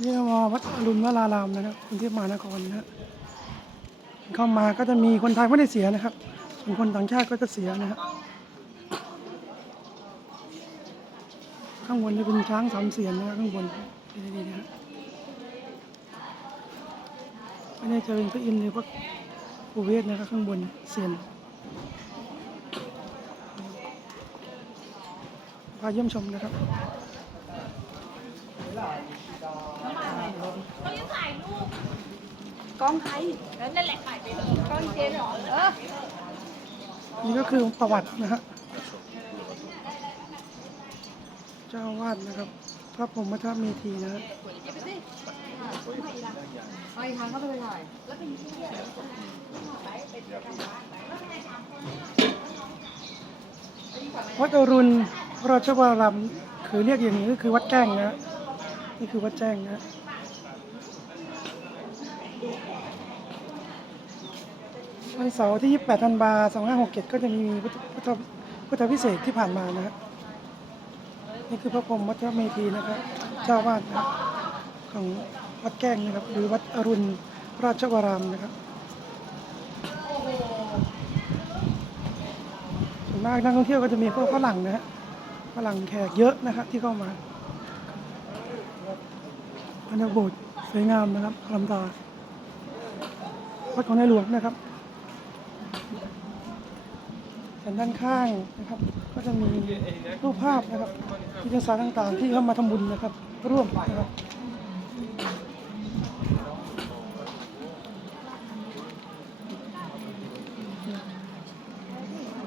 นี่เรามาวัดอรุณวรารามนะครับกรุงเทพมหานครนะฮะเข้ามาก็จะมีคนไทยไม่ได้เสียนะครับ ส่วนคนต่างชาติก็จะเสียนะฮะข้างบนจะเป็นช้างสามเสียนนะครับข้างบนดีๆนะฮะไม่แน่ใจเป็นพระอินทร์หรือพระอุเวศนะครับข้างบนเสียนพาเยี่ยมชมนะครับ กล้องใครแล้วนั่นแหละถ่ายไปเถอะกล้องเจนเหรอเออนี่ก็คือประวัตินะฮะเจ้าอาวาดนะครับ พระพรหมธาตุเมธีนะฮะไปทางเข้าไปเลยถ่ายวัดอรุณราชวรารามคือเรียกอย่างนี้ก็คือวัดแจ้งนะฮะนี่คือวัดแจ้งนะฮะ วันเสาร์ที่ 28ธันวาคม2567 ก็จะมีพุทธพุทธพิเศษที่ผ่านมานะฮะนี่คือพระพรหมวัดเมธีนะครับ เจ้าอาวาดของวัดแก้งนะครับ หรือวัดอรุณราชวรารามนะครับส่วนมากนักท่องเที่ยวก็จะมีพวกฝรั่งนะฮะฝรั่งแขกเยอะนะครับที่เข้ามาบรรยากาศโบสถ์สวยงามนะครับลัมตาวัดของในหลวงนะครับ ส่วนด้านข้างนะครับ ก็จะมีรูปภาพนะครับที่จะสารต่างๆ ที่เข้ามาทำบุญนะครับ ร่วมนะครับ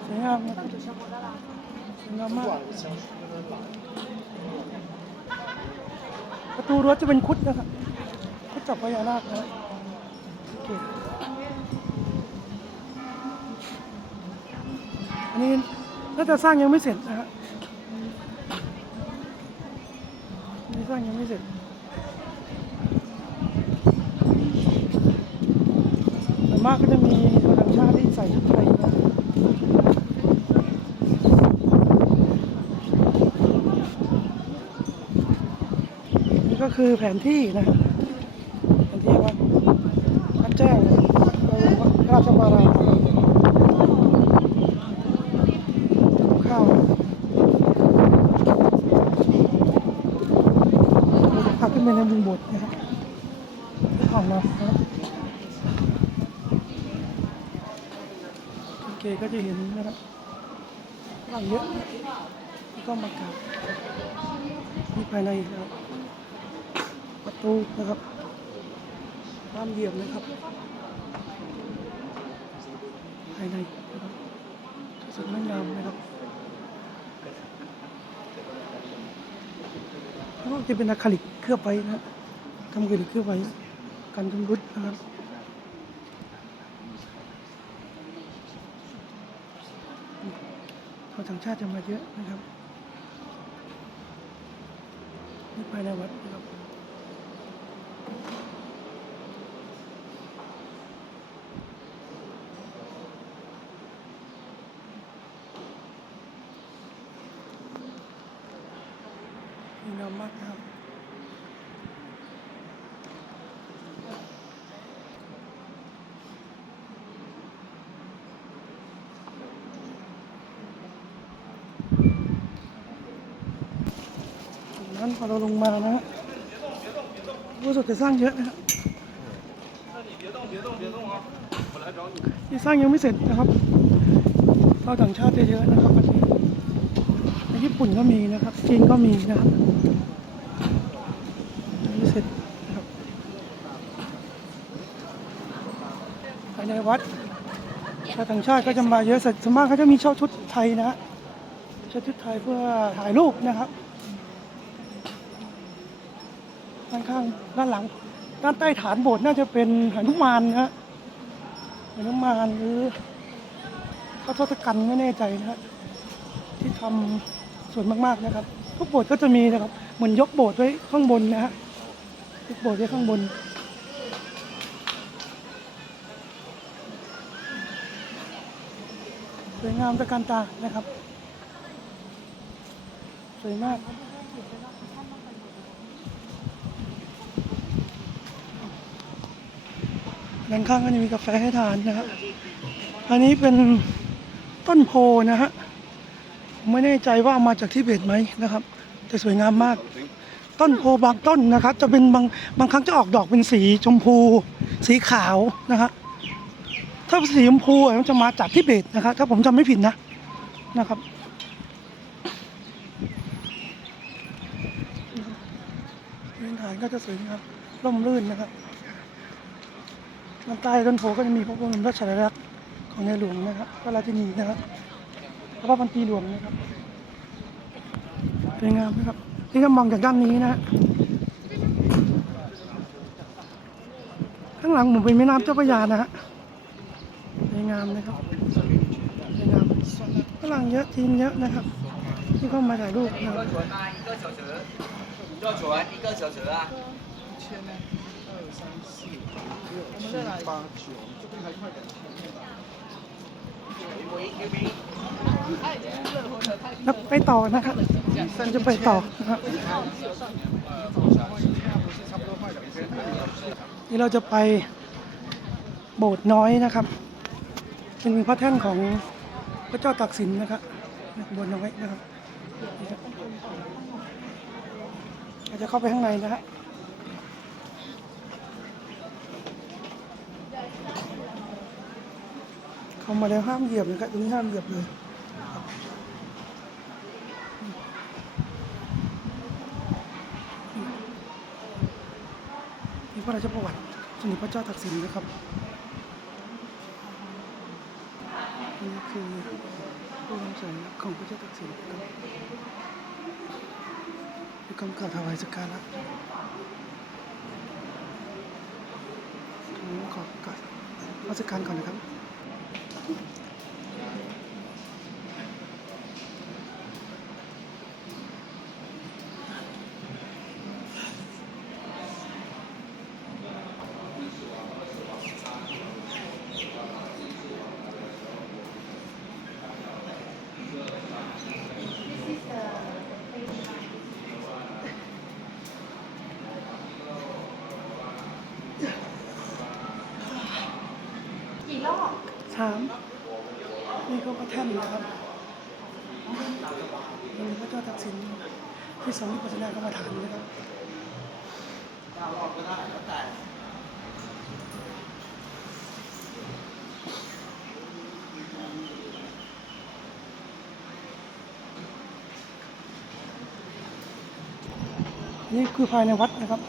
สวยงามนะครับสวยงามมากประตูรั้วจะเป็นคุดนะครับคุดจับพญานาคนะครับ อันนี้น่าจะสร้างยังไม่เสร็จนะฮะอันนี้สร้างยังไม่เสร็จส่มากก็จะมีคนต่างชาติที่ใส่ชุดไทยนะนี่ก็คือแผนที่นะฮะแผนที่วัดวัดแจ้งนะครับราชบารามข้าวเราจะพาขึ้นไป ในมุมบสถ์นะครับห้องเราครับโอเคก็จะเห็นนะครับฝรั่งเยอะที่ก็มากราบนี่ภายในนะครับประตูนะครับห้ามเหยียบนะครับภายในนะครับสวยงามนะครับก็จะเป็นอะคริลิก เคลือบไว้นะทำอะคริลิกเคลือบไว้กันชำรุดนะครับชาวต่างชาติจะมาเยอะนะครับนี่ภายในวัดนะครับ มีน้ำมากครับ จาก นั้นพอเราลงมานะฮะรู้สึกจะสร้างเยอะนะฮะที่สร้างยังไม่เสร็จนะครับเราต่างชาติเยอะๆนะครับวันนี้ในญี่ปุ่นก็มีนะครับ จีนก็มีนะครับยังไม่เสร็จนะครับภายในวัดชาวต่างชาติก็จะมาเยอะส่วนมากเขาจะมีเช่าชุดไทยนะฮะเช่าชุดไทยเพื่อถ่ายรูปนะครับ ข้างด้านหลัง ด้านใต้ฐานโบสถ์น่าจะเป็นหนุมานนะฮะหนุมานหรือพระทศกัณฐ์ไม่แน่ใจนะฮะที่ทำส่วนมากๆนะครับ ทุกโบสถ์ก็จะมีนะครับ เหมือนยกโบสถ์ไว้ข้างบนนะฮะยกโบสถ์ไว้ข้างบนสวยงามตะการตานะครับ สวยมาก ด้านข้างก็จะมีกาแฟให้ทานนะครับ อันนี้เป็นต้นโพนะฮะไม่แน่ใจว่ามาจากทิเบตไหมนะครับ แต่สวยงามมาก ต้นโพบางต้นนะครับ จะเป็นบางบางครั้งจะออกดอกเป็นสีชมพู สีขาวนะฮะถ้าสีชมพูอะมันจะมาจากทิเบตนะครับ ถ้าผมจำไม่ผิดนะนะครับพื้นฐานก็จะสวยงามร่มรื่นนะครับ ด้านใต้ต้นโพก็จะมีพระบรมราชาลักษณ์ของในหลวงนะครับพระราชินีนะครับพระพันปีหลวงนะครับสวยงามนะครับที่จะมองจากด้านนี้นะฮะข้างหลังผมเป็นแม่น้ำเจ้าพระยานะฮะสวยงามนะครับสวยงามฝรั่งเยอะจีนเยอะนะครับ ที่เข้ามาถ่ายรูปนะครับ 热船一个小时啊，一模一牛逼。 แล้วไปต่อนะครับเราจะไปต่อนะครับนี่เราจะไปโบสถ์น้อยนะครับ เป็นพระแท่นของพระเจ้าตากสินนะครับโบสถ์น้อยนะครับนี่ครับเราจะเข้าไปข้างในนะฮะ เข้ามาแล้วห้ามเหยียบนะครับตรงนี้ห้ามเหยียบเลยนี่พระราชประวัติสมเด็จพระเจ้าตากสินนะครับนี่คือรูปสัญลักของพระเจ้าตากสินนะครับมีคำกล่าวถวายสักการะผมขอกราบราชการก่อนนะครับ Thank you. นี่คือภายในวัดนะครับ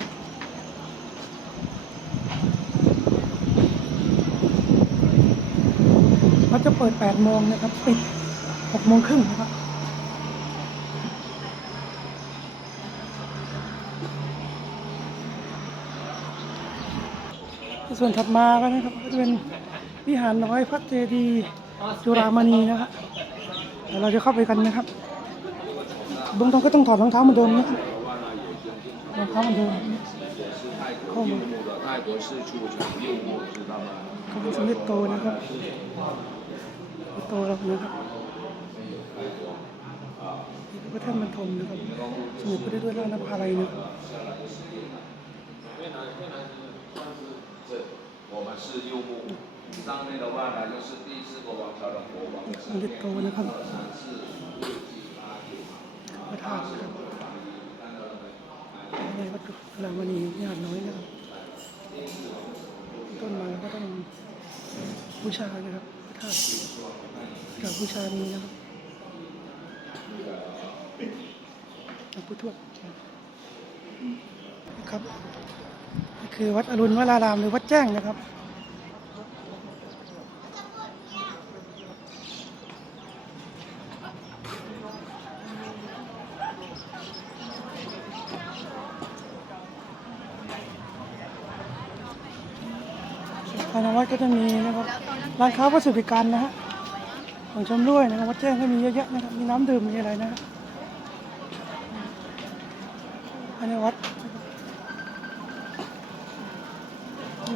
วัดจะเปิด 8 โมงนะครับ ปิด 6 โมงครึ่งนะครับ ส่วนถัดมาก็นะครับก็จะเป็นวิหารน้อยพระเจดีย์จุรามณีนะครับเราจะเข้าไปกันนะครับบื้องต้นก็ต้องถอดรองเท้าเหมือนเดิมนะครับรองเท้าเหมือนเดิมข้อมูลข้อมูลสมเด็จโตนะครับโตแล้วนะครับพระท่านบรรทมนะครับสมเด็จพระเดชด้วยระางนภาลัยนะครับ 我们是柚木，上面的话呢就是第四个王朝的国王， สมเด็จโตนะครับพระธาตุนะครับในวัดจุฬามณีญาติน้อยนะครับ ต้นไม้ก็ต้องบูชานะครับพระธาตุกับบูชานี้นะครับหลวงปู่ทวดนะครับนี่ คือวัดอรุณวรารามหรือวัดแจ้งนะครับภายในวัดก็จะมีนะครับร้านค้าวัสดุการนะฮะของชำร่วยนะครับวัดแจ้งก็มีเยอะแยะนะครับมีน้ำดื่มมีอะไรนะฮะภายในวัด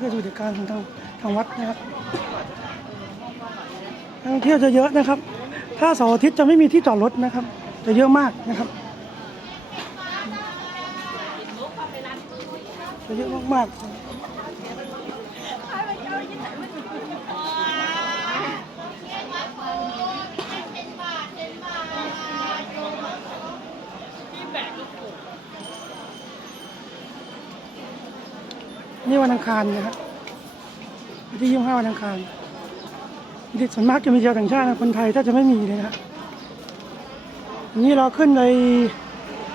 นี่ก็สวัสดิการของทางทางวัดนะครับนักท่องเที่ยวจะเยอะนะครับ ถ้าเสาร์อาทิตย์จะไม่มีที่จอดรถนะครับ จะเยอะมากนะครับ จะเยอะมากๆ นี่วันอังคารนะฮะวันที่ยี่สิบห้าวันอังคารที่ส่วนมากจะมีชาวต่างชาตินะคนไทยถ้าจะไม่มีเลยนะนนี้เราขึ้นใน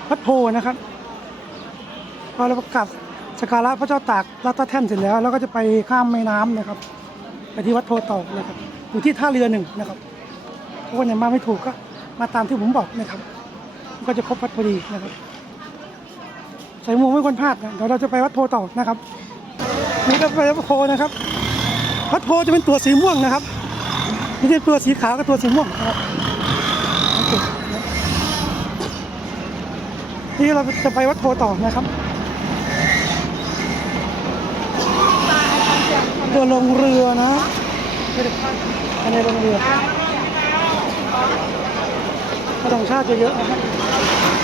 วัดโพนะครับ พอเราประกาศสการะพระเจ้าตากรัตแท่นเสร็จแล้วเราก็จะไปข้ามแม่น้ำนะครับไปที่วัดโพต่อนะครับอยู่ที่ท่าเรือหนึ่งนะครับถ้าวันไหนมาไม่ถูกก็มาตามที่ผมบอกนะครับ ก็จะครบวัดพอดีนะครับใส่หมวกไม่ควรพลาดนะเดี๋ยวเราจะไปวัดโพต่อนะครับ นี่ก็ไปวัดโพนะครับวัดโพจะเป็นตัวสีม่วงนะครับไม่ใช่ตัวสีขาวกับตัวสีม่วงนะครับโอเคนะนี่เราจะไปวัดโพต่อนะครับ ตัวลงเรือนะภายในลงเรือฝรั่งชาติจะเยอะนะครับ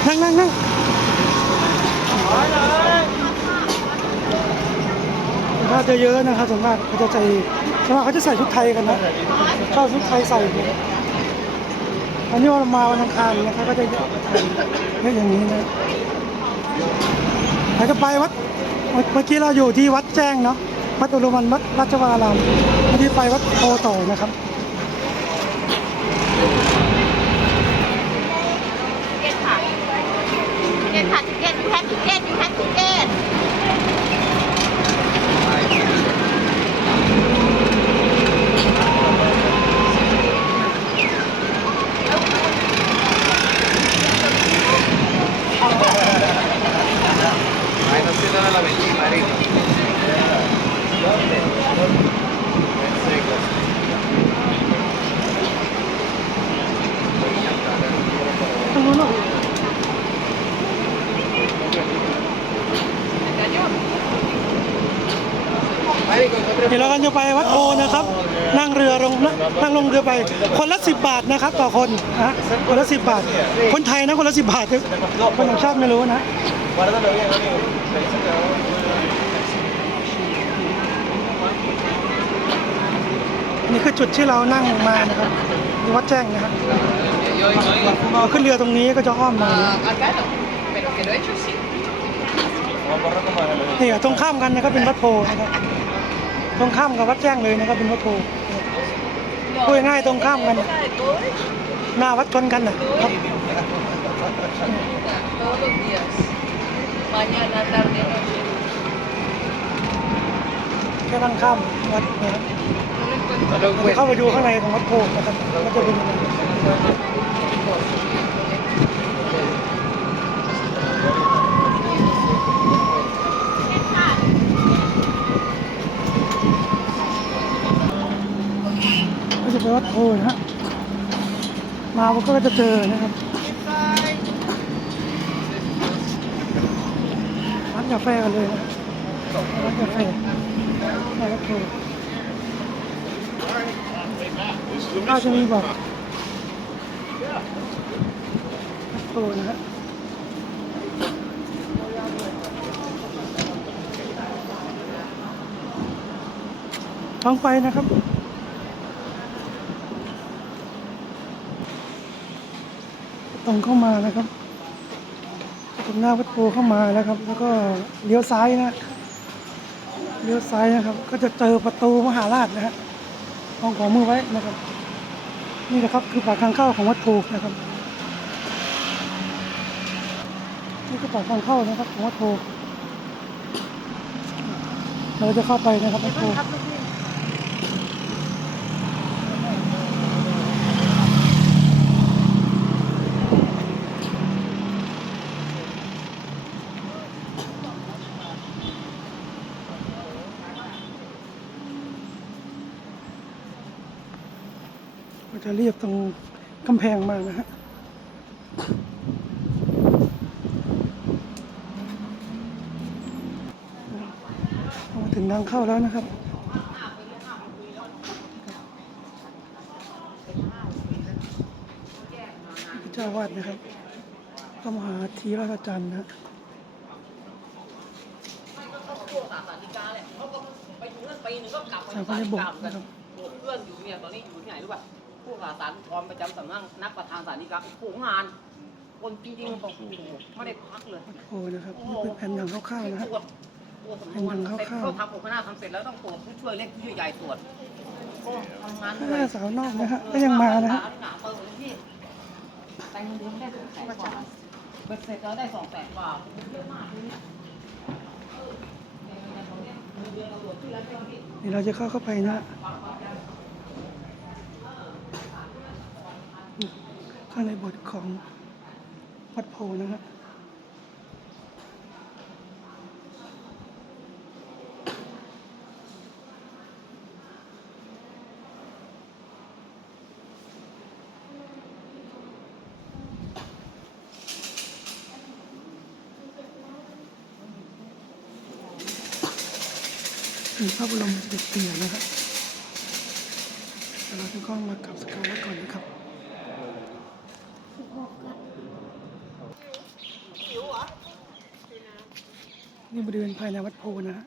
นั่งนั่งนั่ง ถ้าจะเยอะนะครับส่วนมากเขาจะใส่ส่วนมากเขาจะใส่ชุดไทยกันนะชอบชุดไทยใส่อันนี้เรามาวันอังคารนะครับก็จะเยอะอย่างนี้นะไหนก็ไปวัดเมื่อกี้เราอยู่ที่วัดแจ้งเนาะวัดอุรุมันวัดราชวรารามวันที่ไปวัดโพต่อนะครับ เก็ตค่ะเก็ตค่ะเก็ตยูแฮปเก็ตยูแฮปเก็ต Ay, no se da la bendición, marico. Secos. ตรงนู้นเนอะเดี๋ยวเรากันจะไปวัดโพนะครับ นั่งเรือลงนั่ง ลงเรือไป คนละสิบบาทนะครับ ต่อคนนะคนละสิบบาท คนไทยนะคนละสิบบาทคนต่างชาติไม่รู้นะนี่คือจุดที่เรานั่งมานะครับวัดแจ้งนะครับพอขึ้นเรือตรงนี้ก็จะอ้อมมา acá no pero que lo he hecho sí Vamos a correr como en el- นี่ตรงข้ามกันนะครับเป็นวัดโพนะครับตรงข้ามกับวัดแจ้งเลยนะครับเป็นวัดโพ พูดง่ายๆตรงข้ามกันน่ะหน้าวัดชนกันนะครับ todos los días mañana tarde noche แค่นั่งข้ามวัดนะครับ No lo เข้าไปดูข้างในของวัดโพนะครับก็จะเป็นอย่างนั้นก็จะไโพนะฮะมาก็จะเจอนะครับร้านกาแฟกันเลยนะร้านกาแฟในวัดโพน่าจะมีบอกโอ้นะฮะท้องไปนะครับ รงเข้ามานะครับตรงหน้าวัดโพเข้ามาแล้วครับ แล้วก็เลี้ยวซ้ายนะเลี้ยวซ้ายนะครับ ก็จะเจอประตูมหาราชนะฮะมองขวามือไว้นะครับ นี่นะครับคือปากทางเข้าของวัดโพนะครับ นี่คือปากทางเข้านะครับของวัดโพเราจะเข้าไปนะครับวัดโพ จะเรียบตรงกำแพงมานะฮะมาถึงทางเข้าแล้วนะครับเจ้าวาดนะครับพระมหาธีราชจันทร์นะฮะไปอยู่นั่นปีหนึงก็กลับมาชาวบ้านในโบสถ์กลันะครับโบสถ์เพื่อนอยู่เนี่ยตอนนี้อยู่ที่ไหนรู้ป่ะ ผู้ว่าสารอุทธรณ์ประจำสำนักนักประธานศาลฎีกาโอ้โหงาน คนจริงๆบอกโอ้โหไม่ได้พักเลยโอ้นะครับนี่เป็นแผ่นหนังคร่าวๆนะฮะ ตรวจตรวจสำนวนเป็นหนังคร่าวๆเสร็จก็ทำผมคณะทำเสร็จแล้วต้องตรวจผู้ช่วยเล็กผู้ช่วยใหญ่ตรวจโอ้ทำงานเหนื่แม่อย สาวนอกนะฮะก็ยังมานะฮะหนาเปิดเลยพี่แต่เงินเดือนได้สองแสนกว่าเบ็ดเสร็จแล้วได้สองแสนกว่าเยอะมากเลยเนี่ยเออเนี่ยเนี่ยเขาเนี่ยเงินเดือนตำรวจที่แล้วใช่ไหมพี่เดี๋ยวเราจะเข้าเข้าไปนะฮะ ข้างในบทของวัดโพนะฮะถึงพระบรมสมเด็จเตี่ยนะครับเราจะกล้องมากราบสักการะก่อนนะครับ นี่บริเวณภายในวัดโพนะฮะ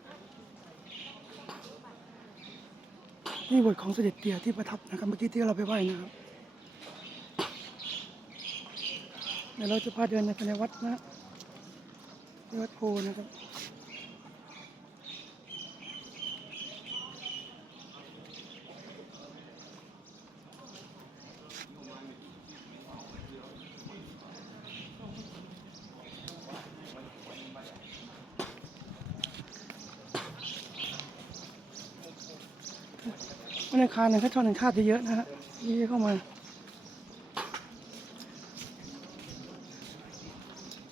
นี่บทของเสด็จเตี่ยที่ประทับนะครับเมื่อกี้ที่เราไปไหว้นะครับเดี๋ยวเราจะพาเดินในภายในวัดนะฮะที่วัดโพนะครับารเนี่ยเขาชอบแห่งชาติเยอะนะฮะที่เข้ามา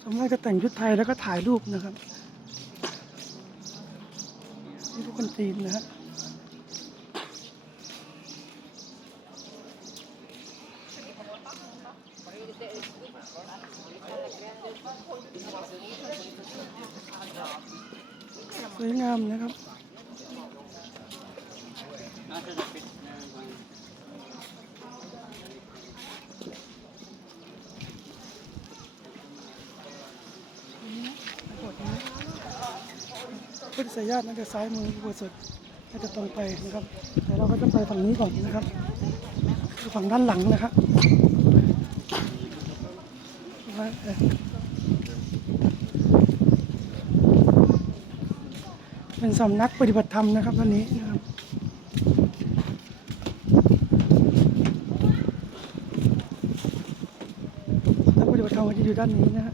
สมมติจะแต่งชุดไทยแล้วก็ถ่ายรูปนะครับนี่ทุกคนจีนนะฮะสวยงามนะครับ พุทธสาย ญาตน่าจะซ้ายมืออุโบสถน่าจะตรงไปนะครับ แต่เราก็จะไปฝั่งนี้ก่อนนะครับคือฝั่งด้านหลังนะครับเป็นสำนักปฏิบัติธรรมนะครับท่านนี้นะครับสำนักปฏิบัติธรรมจะอยู่ด้านนี้นะฮะ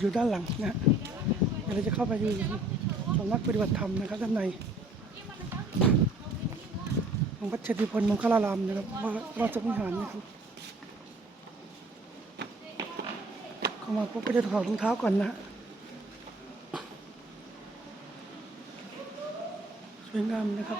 อยู่ด้านหลังนะฮะเดี๋ยวเราจะเข้าไปอยู่สำนักปฏิบัติธรรมนะครับด้านในของวัดเชติพลมังคลารามนะครับว่าราชวิหารนะครับเข้ามาพบก็จะถอดรองเท้าก่อนนะฮะสวยงามนะครับ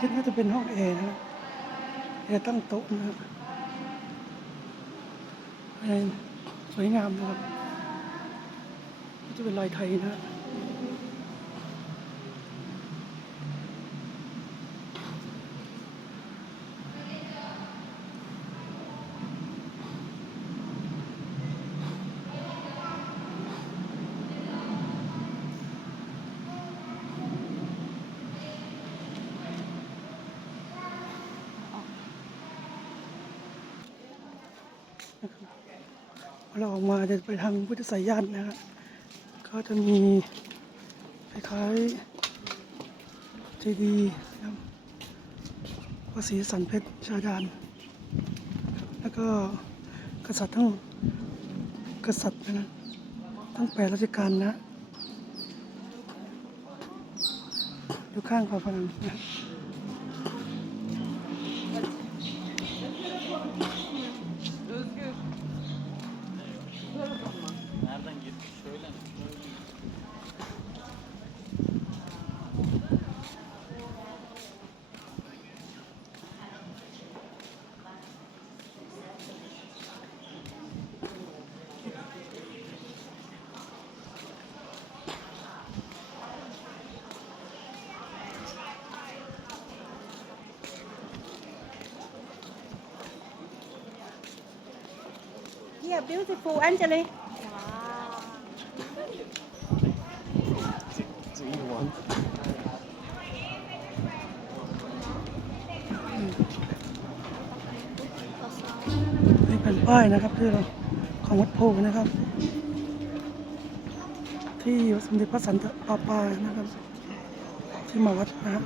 ห้องอาทิตย์น่าจะเป็นห้องเอนะครับแอตั้งโต๊ะนะครับสวยงามนะครับก็จะเป็นลายไทยนะฮะ ออกมาจะไปทางพุทธสายญาตินะครับก็จะมีคล้ายๆเจดีย์นะครับพระศรีสันเพชรชาดานแล้วก็กษัตริย์ทั้งกษัตริย์นะทั้งแปดราชการนะอยู่ข้างฝาผนังนะ a beautiful, Angeli. นี่เป็นป้ายนะครับที่เราของวัดโพนะครับ ที่สมเด็จพระสันตะปาปานะครับ ที่มาวัดนะครับ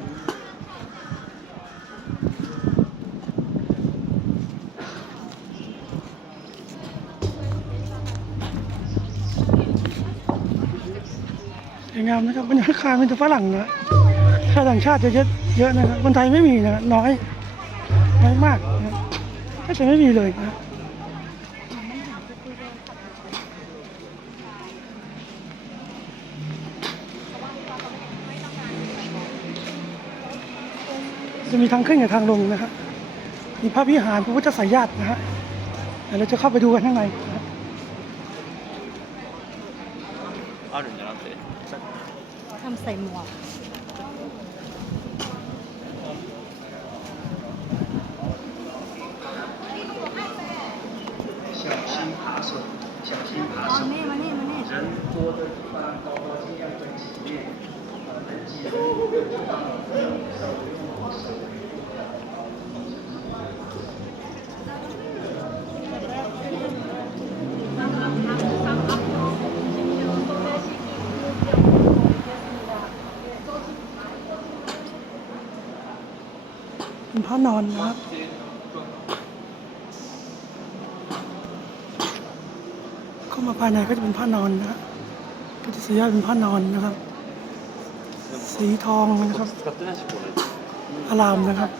วยงามนะครับบรรยากาศเป็นแต่ฝรั่งนะชาวต่างชาติจะเยอะเยอะนะครับคนไทยไม่มีนะน้อยน้อยมากนะแทบจะไม่มีเลยนะจะมีทางขึ้นกับทางลงนะครับมีพระวิหารพระพุทธสายญาตินะฮะเดี๋ยวเราจะเข้าไปดูกันข้างในนะฮะ ทำใส่หมวก เป็นพระนอนนะครับ เข้ามาภายในก็จะเป็นพระนอนนะฮะก็จะสียอดเป็นพระนอนนะครับ สีทองนะครับอารามนะครับ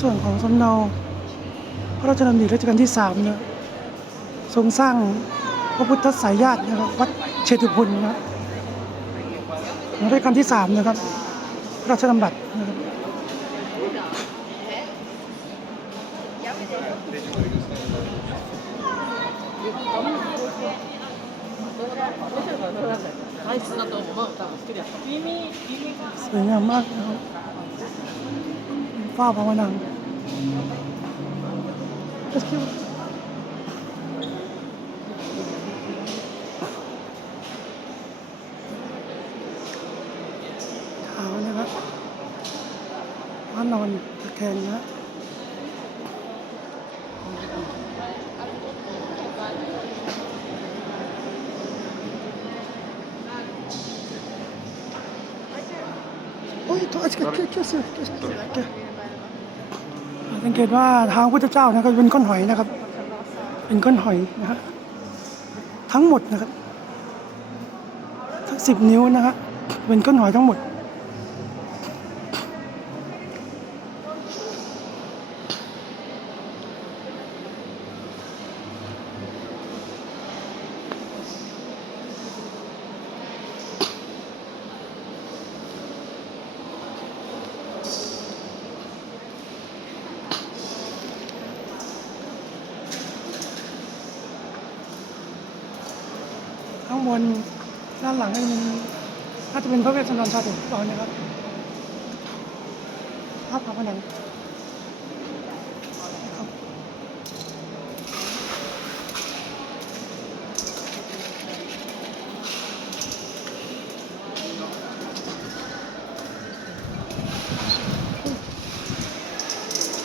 ส่วนของสำเนาพระราชดำริรัชกาลที่สามเนี่ยทรงสร้างพระพุทธสายญาตินะครับวัดเชตุพนนะครับของรัชกาลที่สามนะครับพระราชดำรัสนะครับ ฝ้าพระวนัง Excuse me. เท้านะครับว่านอนตะแคงนะโอ้ยตัวอะไรกันเกี่ยวเกี่ยวเกี่ยวเกี่ยว สังเกตว่าทางพุทธเจ้านะก็เป็นก้อนหอยนะครับ เป็นก้อนหอยนะฮะทั้งหมดนะครับทั้งสิบนิ้วนะฮะเป็นก้อนหอยทั้งหมด บนด้านหลังก็จะมีน่าจะเป็นพระเวสสันดรชาติหรือเปล่านะครับภาพผาผนัง